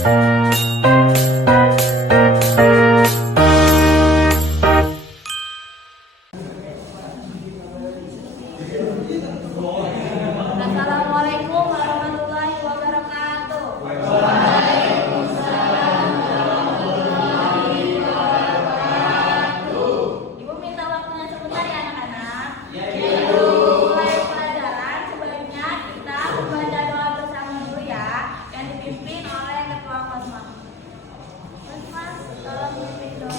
Assalamualaikum warahmatullahi wabarakatuh. Ibu minta waktunya sebentar ya anak-anak. Mulai pelajaran sebelumnya kita membaca doa bersama dulu ya, yang dipimpin oleh Ketua Kosmas. Kosmas, tolong pimpin doa.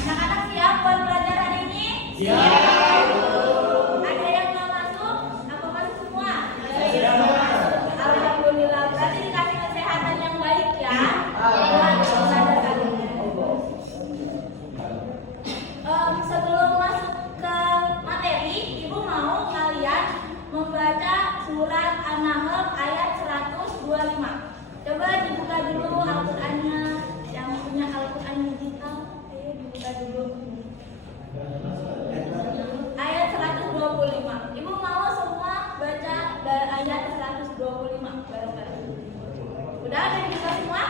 Anak-anak siap buat belajar hari ini? Siap. Ada yang nggak masuk? Apa masuk semua? Alhamdulillah. Berarti dikasih kesehatan yang baik ya. Sebelum masuk ke materi, Ibu mau kalian membaca surat An-Nahl ayat 125. Coba dibuka dulu Al-Qur'annya. Yang punya Al-Qur'an digital, ayo dibuka dulu. Ayat 125. Ibu mau semua baca dari ayat 125 bareng-bareng. Udah ada di kita semua?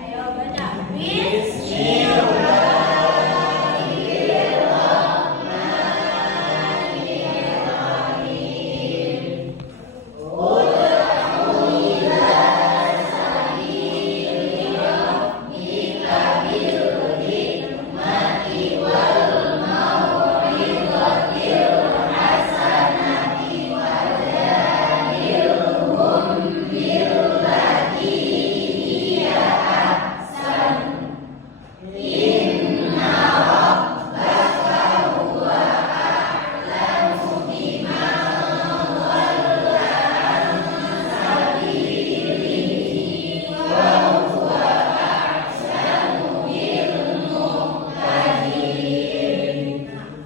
Ayo baca.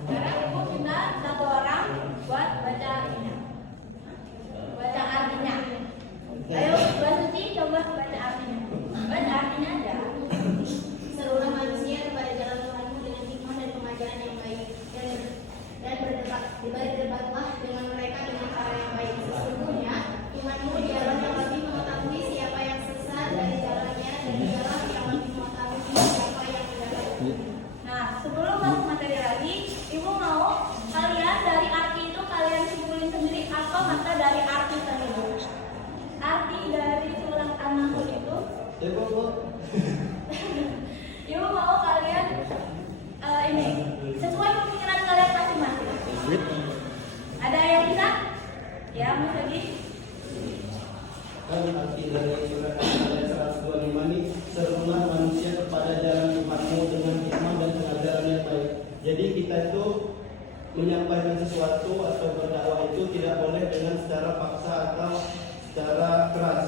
Sekarang Ibu minta satu orang buat baca artinya. Baca artinya. Ayo, Mbak Suci coba baca artinya. Baca artinya aja. Seluruh manusia kepada jalan Tuhanmu dengan hikmah dan pengajaran yang baik, dan berdebatlah dengan mereka dengan cara yang baik. Sesungguhnya Tuhanmu dialah yang lebih mengetahui siapa yang sesat dari jalannya, dan dialah yang lebih mengetahui siapa yang mendapat. Nah, sebelum masuk materi lagi, Ibu mau kalian dari arti itu kalian simpulin sendiri apa makna dari arti tersebut. Arti dari surat An-Nahl itu, Ibu mau kalian ini sesuai pemikiran kalian masing-masing. Ada yang bisa? Ya, Mas lagi. Kan arti dari surat ayat 125 ini, serulah manusia kepada jalan Tuhanmu dengan hikmah dan pengajaran yang baik. Jadi kita itu menyampaikan sesuatu atau berdakwah itu tidak boleh dengan secara paksa atau secara keras.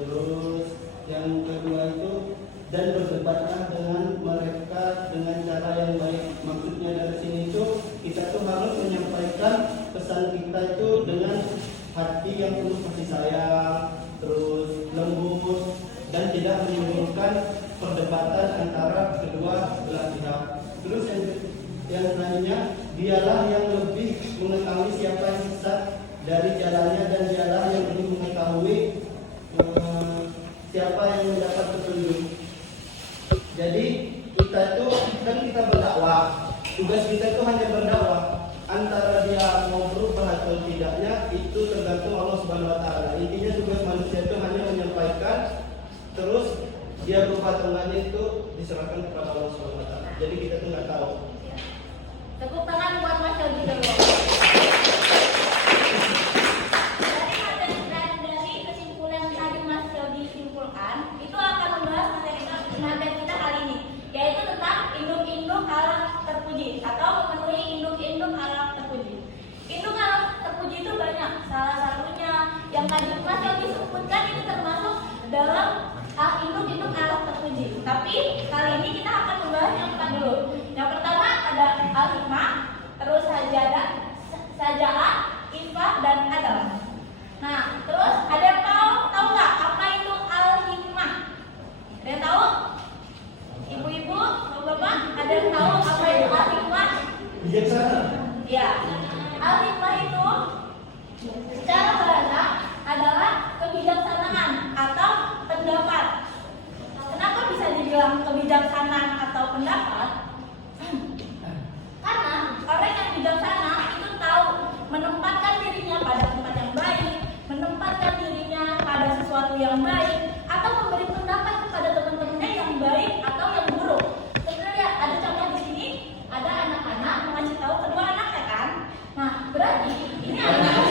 Terus yang kedua itu, dan berdebatlah dengan mereka dengan cara yang baik. Maksudnya dari sini itu kita tuh harus menyampaikan pesan kita itu dengan hati yang penuh kasih sayang, terus lembut, dan tidak menimbulkan perdebatan antara kedua belah pihak. Terus yang selanjutnya, dialah yang lebih mengetahui siapa yang sesat dari jalannya, dan dialah yang lebih mengetahui siapa yang mendapat petunjuk. Jadi kita itu kan kita berdakwah, tugas kita itu hanya berdakwah. Antara dia mau berubah atau tidaknya itu tergantung Allah Subhanahu Wa Taala. Intinya tugas manusia itu hanya menyampaikan, terus dia berubah atau enggaknya itu diserahkan kepada Allah Subhanahu Wa Taala. Jadi kita tuh nggak tahu. Tepuk tangan buat Mas Yogi dulu. Dari kesimpulan yang tadi Mas Yogi simpulkan, itu akan membahas materi kita kali ini, yaitu tentang induk-induk alat terpuji atau memenuhi induk-induk alat terpuji. Induk alat terpuji itu banyak, salah satunya yang tadi Mas Yogi sebutkan itu termasuk dalam induk-induk alat terpuji. Tapi kali ini kita akan membahas yang empat dulu. Yang pertama ada al-hikmah, terus saja'ah, infak, dan adab. Nah, terus ada yang tahu nggak apa itu al-hikmah? Ada yang tahu? Ibu-ibu, bapak-bapak, ada yang tahu apa itu al-hikmah? Bijaksana. Ya, al-hikmah itu secara bahasa adalah kebijaksanaan atau pendapat. Kenapa bisa dibilang kebijaksanaan atau pendapat? Karena orang yang bijaksana itu tahu menempatkan dirinya pada tempat yang baik, menempatkan dirinya pada sesuatu yang baik, atau memberi pendapat kepada teman-temannya yang baik atau yang buruk. Sebenarnya ada contoh di sini, ada anak-anak mengasih tahu kedua anaknya kan. Nah, berarti ini anak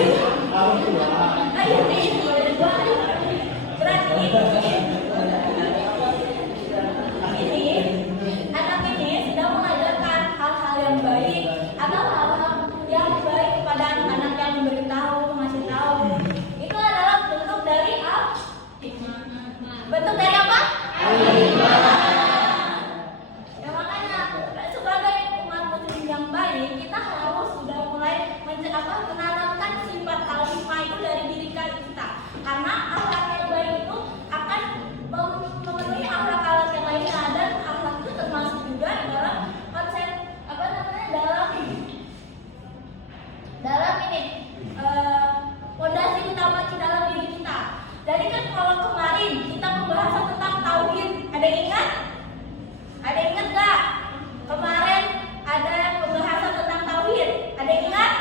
anak ini sedang mengajarkan hal-hal yang baik atau hal-hal yang baik kepada anak-anak yang memberitahu, mengasih tahu. Itu adalah bentuk dari bentuk dari apa? Ya makanya sebagai umat muslim yang baik, kita harus sudah mulai menanamkan sifat al-hikmah itu dari diri kita. Karena akhlak yang baik itu akan memenuhi akhlak-akhlak yang lainnya, dan akhlak itu termasuk juga dalam konsep dalam ini fondasi utama di dalam diri kita. Jadi kan kalau kemarin kita membahas tentang tauhid, ada yang ingat? Ada yang ingat nggak? Kemarin ada pembahasan tentang tauhid, ada yang ingat?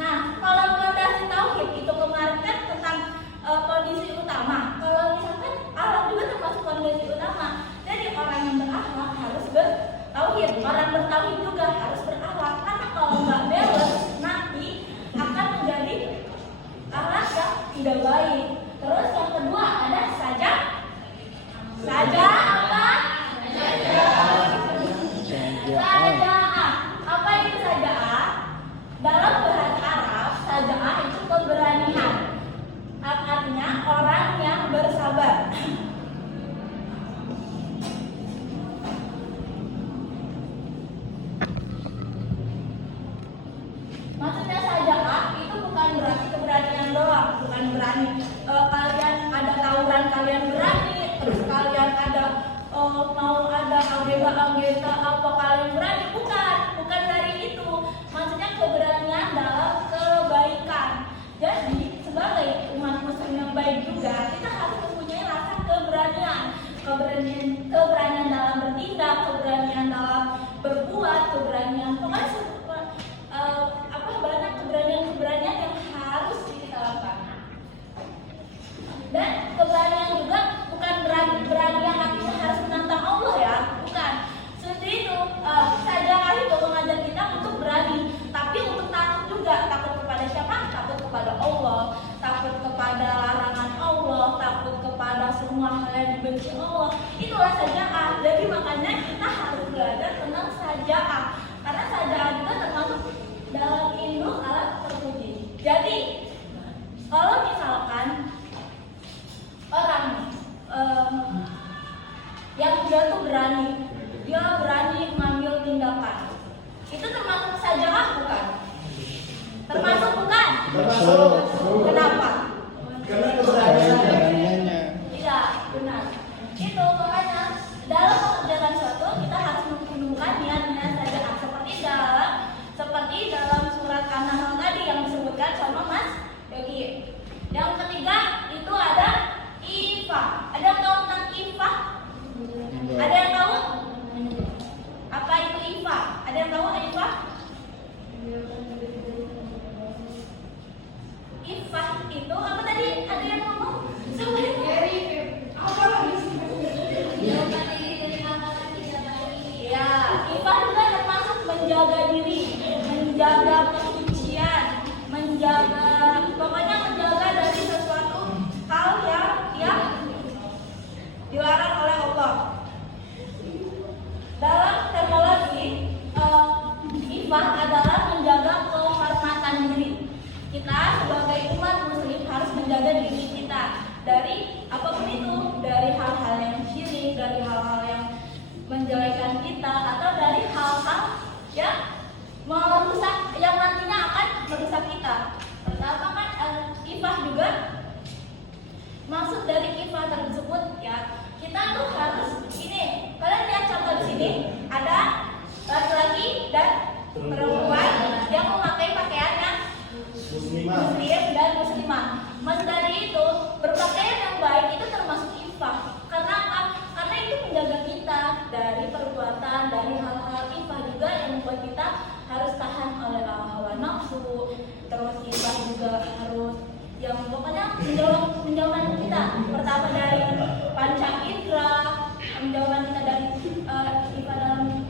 Nah, kalau fondasi tauhid itu kemarin kan tentang kondisi utama. Kalau misalkan akhlak juga termasuk kondisi utama. Jadi orang yang berakhlak harus bertauhid, orang bertauhid juga harus berakhlak. Karena kalau nggak balance nanti akan menjadi akhlak yang tidak baik. Terus yang kedua ada saja'ah apa? Saja'ah. Apa itu saja'ah? Dalam bahasa Arab, saja'ah itu keberanian. Artinya orang yang bersabar. Maksudnya saja'ah itu bukan berarti keberanian doang, bukan berani kalian ada tawuran kalian berani, terus kalian ada mau ada agenda apa kalian berani, bukan dari itu. Maksudnya keberanian dalam kebaikan. Jadi sebagai umat muslim yang baik juga kita harus mempunyai rasa keberanian dalam bertindak, keberanian dalam berbuat, keberanian pokoknya banyak keberanian yang harus kita lakukan. Dan keberanian juga bukan berani yang artinya harus menantang Allah ya, bukan. Seperti itu, saja'ah itu mengajar kita untuk berani, tapi untuk takut juga. Takut kepada siapa? Takut kepada Allah, takut kepada larangan Allah, takut kepada semua hal yang dibenci Allah. Itulah saja'ah. Jadi makanya kita harus belajar tentang saja'ah, karena saja'ah juga termasuk dalam induk alat terpuji. Jadi kalau misalkan orang yang dia tuh berani mengambil tindakan, itu termasuk saja'ah bukan? Termasuk bukan? Termasuk. Kenapa? Karena keberaniannya. Tidak, benar. Itu makanya dalam mengerjakan sesuatu kita harus menemukan niat-niat saja'ah seperti dalam surat An-Nahl tadi yang disebutkan sama Mas Yogi. Yang ketiga itu ada infak. Ada yang tahu tentang infak? Ada yang tahu? Apa itu infak? Ada yang tahu infak? Infak itu apa tadi? Ada yang ngomong? Apa lagi sih? Ya, infak juga termasuk menjaga kesucian, pokoknya menjaga dari sesuatu hal yang dilarang oleh Allah. Dalam terminologi, ifah adalah menjaga kehormatan diri. Kita sebagai umat muslim harus menjaga diri kita dari apapun itu, dari hal-hal yang syirik, dari hal-hal yang menjelekan kita, atau dari hal-hal yang merusak, yang nantinya akan merusak kita. Pertama kan ifah juga, maksud dari ifah tersebut ya, kita tuh harus ini. Kalian lihat contoh di sini, ada laki-laki dan perempuan yang memakai pakaian yang muslim dan muslimah. Maksud dari itu, berpakaian yang baik itu termasuk ifah. Karena apa? Karena itu menjaga kita dari perbuatan, dari hal-hal ifah juga yang membuat kita harus tahan oleh hawa nafsu. Terus ifah juga harus yang pokoknya menjauhkan kita. Pertama dari panca indera, menjauhkan kita dari ifah dalam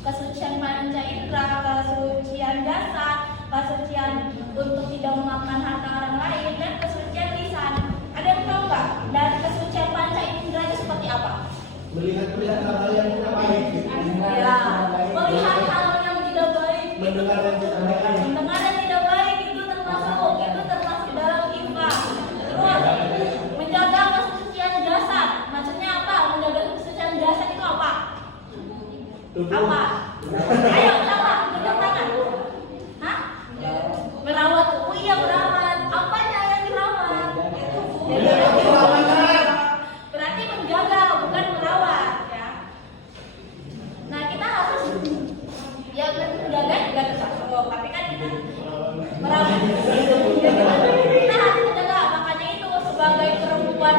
kesucian panca indera, kesucian jasad, kesucian untuk tidak memakan harta orang lain, dan kesucian lisan. Ada yang tahu nggak dari kesucian panca indera itu seperti apa? Melihat hal yang tidak baik. Ya, melihat hal yang tidak baik. Mendengar yang tidak baik. Mendengar yang tidak baik itu termasuk dalam ifah. Terus menjaga kesucian jasad. Maksudnya apa? Menjaga kesucian jasad itu apa? Apa? Ayo, apa? Tunjuk tangan. Hah? Merawat tubuh, iya merawat. Apanya yang dirawat? Berarti menjaga, bukan merawat ya. Nah, kita harus ya menjaga juga termasuk, tapi kan kita merawat. Kita harus menjaga, makanya itu sebagai perempuan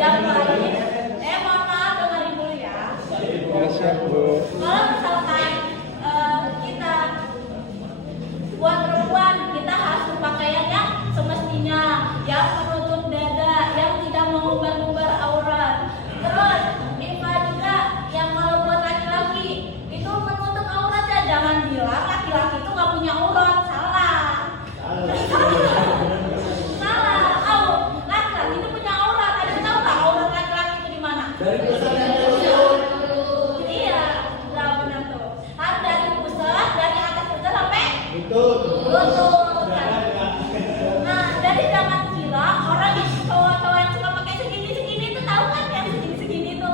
yang baik. Mohon maaf dengerin dulu ya. Kalau misalkan kita buat perempuan, kita harus berpakaian yang semestinya, yang menutup dada, yang tidak mengumbar-umbar aurat. Terus ifah juga yang kalau buat laki-laki itu menutup aurat ya, jangan bilang laki-laki itu nggak punya aurat, salah. Salah. Oh, laki-laki itu punya aurat. Ada yang tahu nggak aurat laki-laki itu di mana? Dari pusat Iya, nggak benar tuh. Harus dari pusat, dari atas pusat sampai lutut. Nah, jadi jangan kira orang yang cowok-cowok yang suka pakai segini-segini itu tahu kan yang segini-segini itu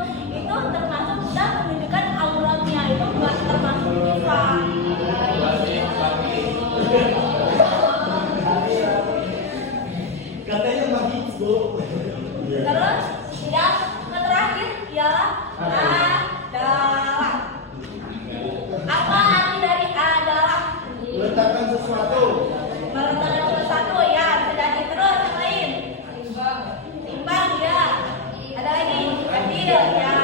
termasuk sudah menunjukkan auratnya, itu bukan termasuk ifah. katanya begitu. Terus yang terakhir ialah adalah. Apa arti dari adalah? Meletakkan sesuatu. Meletakkan sesuatu ya, bisa jadi. Terus yang lain. Timbang ya. Ada lagi adil ya.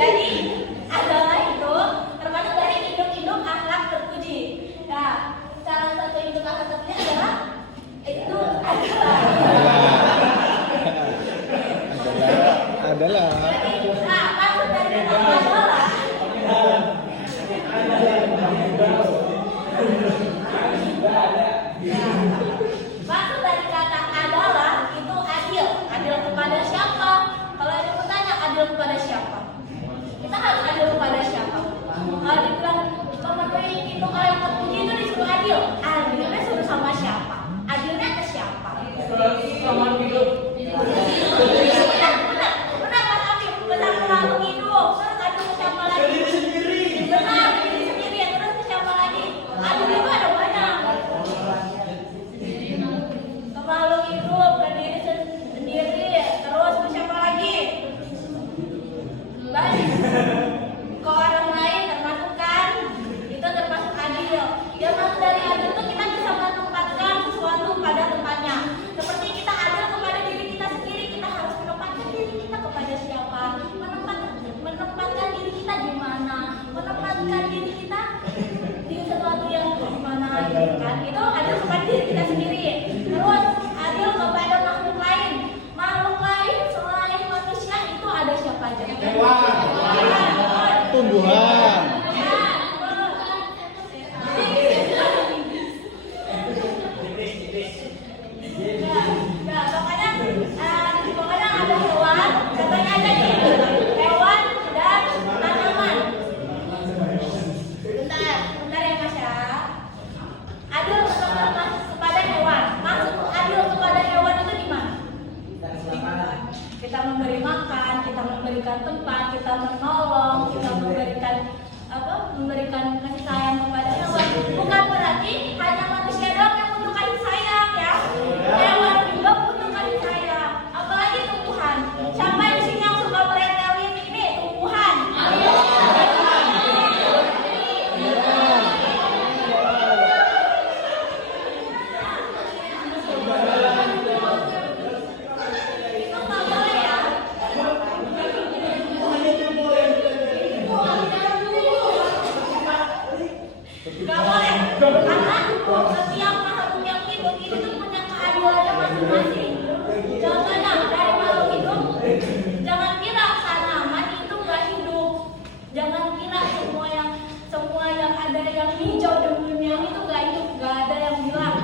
Jadi adalah itu termasuk dari induk-induk akhlak terpuji. Nah, salah satu induk akhlak terpuji adalah itu adalah. Nah, maksud dari kata adalah maksud dari kata adalah itu adil. Adil kepada siapa? Kalau ada yang bertanya, adil kepada siapa? Kita harus adil kepada siapa? Kalau dibilang memenuhi induk yang terpuji itu disuruh adil. Adilnya suruh sama siapa? Adilnya ke siapa? Benar Mas Afif, benar selalu hidup. Terus adil ke siapa lagi? Benar, diri sendiri. Terus ke siapa lagi? Adil itu ada banyak. Terlalu hidup ke diri sendiri. Terus ke siapa lagi? Baik. Ke orang lain termasuk kan? Itu termasuk adil. Ya, maksud dari adil itu kita bisa menempatkan sesuatu pada tempatnya. Seperti kita adil kepada diri kita sendiri, kita harus menempatkan diri kita kepada siapa? Menempatkan diri kita di mana? Menempatkan diri kita di sesuatu yang di mana gitu kan? Itu adil kepada diri kita sendiri. Terus adil kepada makhluk lain. Makhluk lain selain manusia itu ada siapa aja? Tumbuhan. memberikan kasih sayang kepada hewan. Bukan berarti hanya manusia doang yang butuh kasih sayang ya. Hewan juga butuh kasih sayang. Apalagi tumbuhan. Siapa di sini yang suka meretelin ini tumbuhan? Itu nggak boleh ya. Gak boleh, karena setiap makhluk yang hidup itu tuh punya keadilannya masing-masing. Contohnya dari makhluk hidup, jangan kira tanaman itu gak hidup. Jangan kira semua yang ada yang hijau dan kuning itu gak hidup, gak ada yang bilang.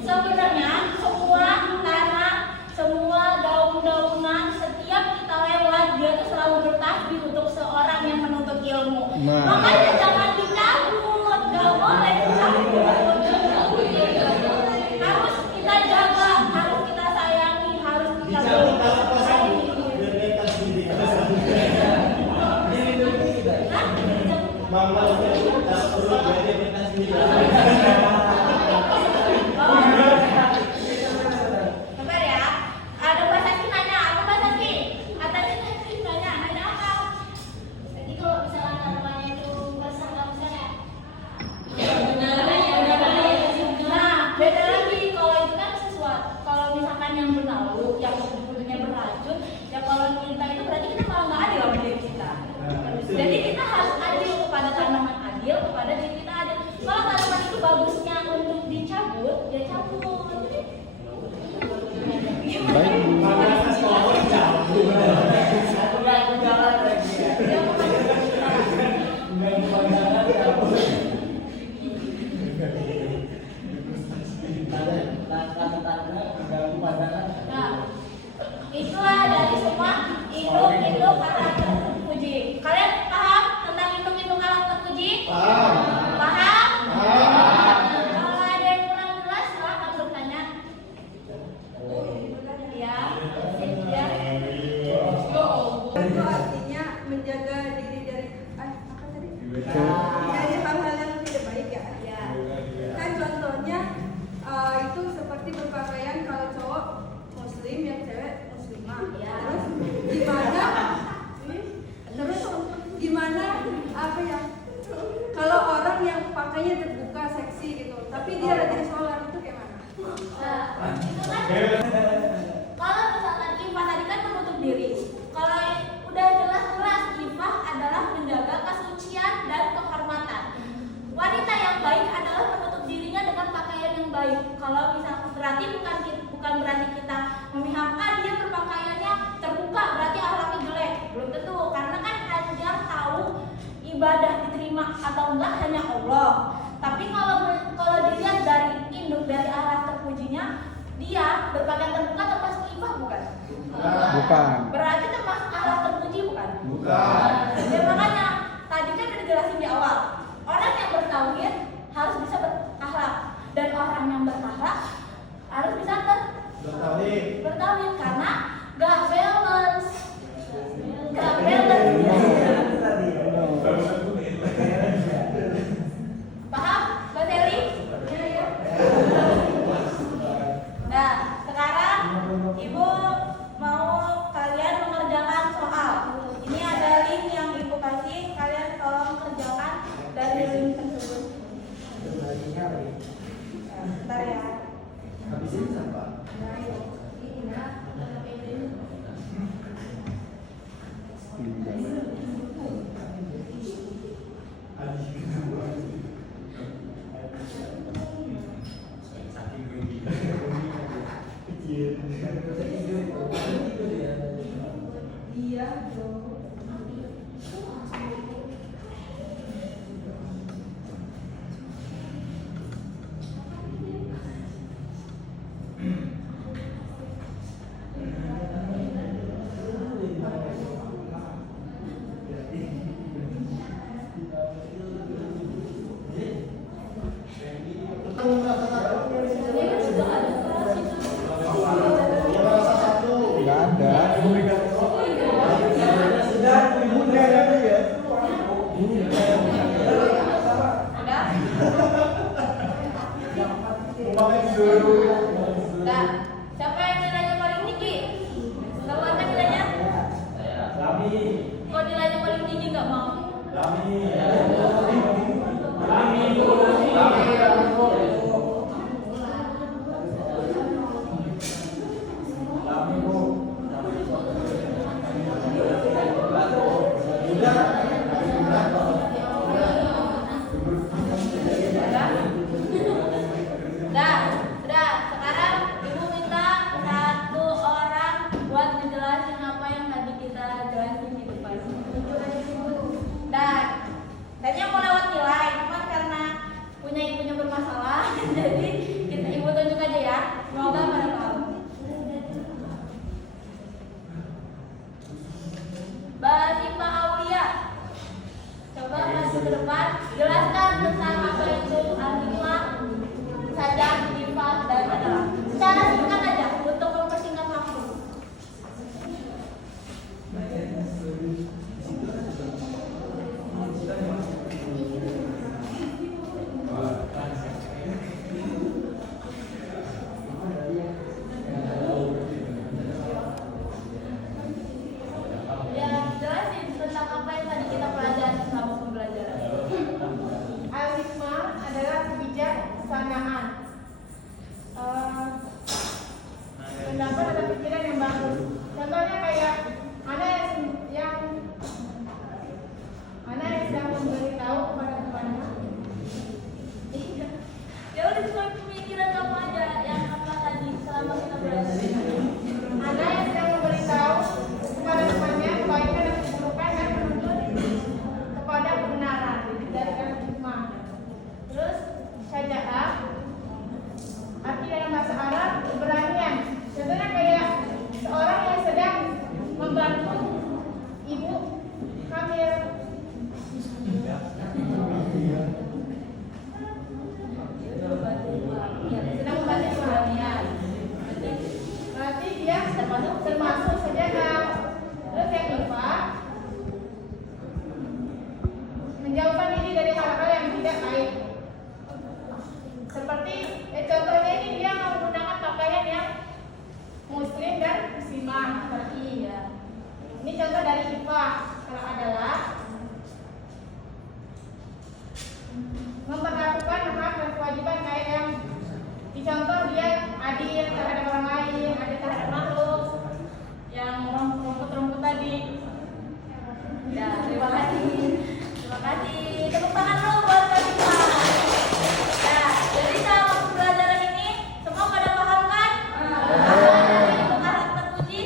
Sebenarnya semua tanah, semua daun-daunan, setiap kita lewat dia tuh selalu bertasbih untuk seorang yang menuntut ilmu. Makanya jangan dicabut, gak boleh dicabut. Harus kita jaga, harus kita sayangi, harus kita sayangi. Mama tak perlu jadi pentas sendiri. Sabar ya. Ada Mbak Saki nanya, apa Mbak Saki? Katanya nanya apa? Jadi kalau misalnya tanamannya itu basah nggak bisa ya? Nah, beda lagi kalau itu kan sesuatu. Kalau misalkan yang berbau, yang sebetulnya beracun, ya kalau kita itu berarti kita malah nggak adil sama diri kita. Jadi kita harus adil kepada tanaman, adil kepada diri kita adil. Kalau tanaman itu bagusnya untuk dicabut, ya cabut. Nah, itulah dari semua induk-induk alat terpuji. Kalian paham tentang induk-induk alat terpuji? Paham? Kalau ada yang kurang jelas, silakan bertanya. Ya, ya. Itu artinya menjaga diri dari apa tadi? Dari hal-hal yang tidak baik ya. Ya. Kan contohnya itu seperti berpakaian kalau cowok muslim yang cewek muslimah. Ya. Terus gimana apa ya? Kalau orang yang pakainya terbuka seksi gitu, tapi dia rajin sholat itu kayak mana? Nah, itu kan kalau misalkan ifah tadi kan menutup diri. Kalau udah jelas-jelas ifah adalah menjaga kesucian dan kehormatan. Wanita yang baik adalah menutup dirinya dengan pakaian yang baik. Kalau misalkan berarti bukan berarti kita memihak dia berpakaiannya terbuka berarti akhlaknya jelek. Belum tentu, karena kan yang tahu ibadah diterima atau enggak hanya Allah. Tapi kalau dilihat dari induk dari alat terpujinya, dia berpakaian terbuka termasuk ifah bukan? Bukan. Berarti termasuk alat terpuji bukan? Bukan. Ya makanya tadi kan udah dijelasin di awal. Orang yang bertauhid harus bisa berakhlak, dan orang yang berakhlak harus bisa bertauhid karena gak balance. Paham, Mbak Seli? Nah, sekarang Ibu mau kalian mengerjakan soal. Ini ada link yang Ibu kasih. Udah. Sekarang Ibu minta satu orang buat ngejelasin apa yang tadi kita jelasin di depan. Dan yang mau lewat nilai, cuman karena punya ibunya bermasalah, jadi kita Ibu tunjuk aja ya. Semoga pada paham. Mbak Siva Aulia, coba maju ke depan, jelaskan tentang apa itu al-hikmah, sajak, infak, dan adalah. Secara singkat aja untuk mempersingkat waktu. Ya, jelasin tentang apa yang tadi kita pelajari selama pembelajaran. Al-hikmah adalah kebijaksanaan. Pendapat atau pikiran yang bagus. Contohnya kayak mana yang sedang memberitahu kepada temannya. Ya udah cuma pemikiran kamu aja yang apa tadi selama kita belajar. Mana yang sedang memberitahu kepada temannya kebaikan dan keburukan dan menuntut kepada kebenaran dari al-hikmah. Terus syaja'ah, arti dalam bahasa Arab keberanian. Contohnya kayak seorang yang sedang membantu ibu hamil. Sedang membantu keberanian. Berarti dia termasuk syaja'ah. Terus yang kedua, menjauhkan diri dari hal-hal yang tidak baik. Seperti contohnya ini dia menggunakan pakaian yang muslim dan muslimah. Iya. Ini contoh dari Ifa. Kalau adalah memperlakukan hak dan kewajiban kayak yang dicontoh dia adil terhadap orang lain, adil terhadap makhluk, yang rumput-rumput tadi. Ya, terima kasih. Terima kasih. Tepuk tangan dulu buat Kak Siva. Ya, jadi selama pembelajaran ini semua pada paham kan? Induk alam terpuji.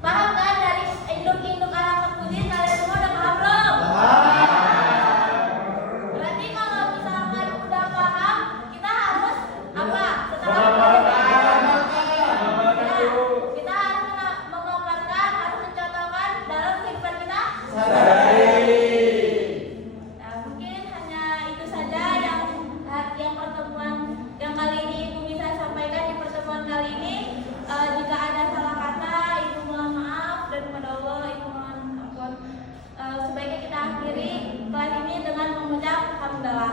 Paham kan dari induk alam terpuji? Kalian semua udah paham belum? Berarti kalau misalkan udah paham, kita harus apa? Setelah belajar, kita harus mengamalkan, harus mencontohkan dalam kehidupan kita. Nah, mungkin hanya itu saja yang pertemuan yang kali ini Ibu bisa sampaikan di pertemuan kali ini. Jika ada salah kata, Ibu mohon maaf, dan kepada Allah Ibu mohon ampun. Sebaiknya kita akhiri kelas ini dengan mengucap hamdalah.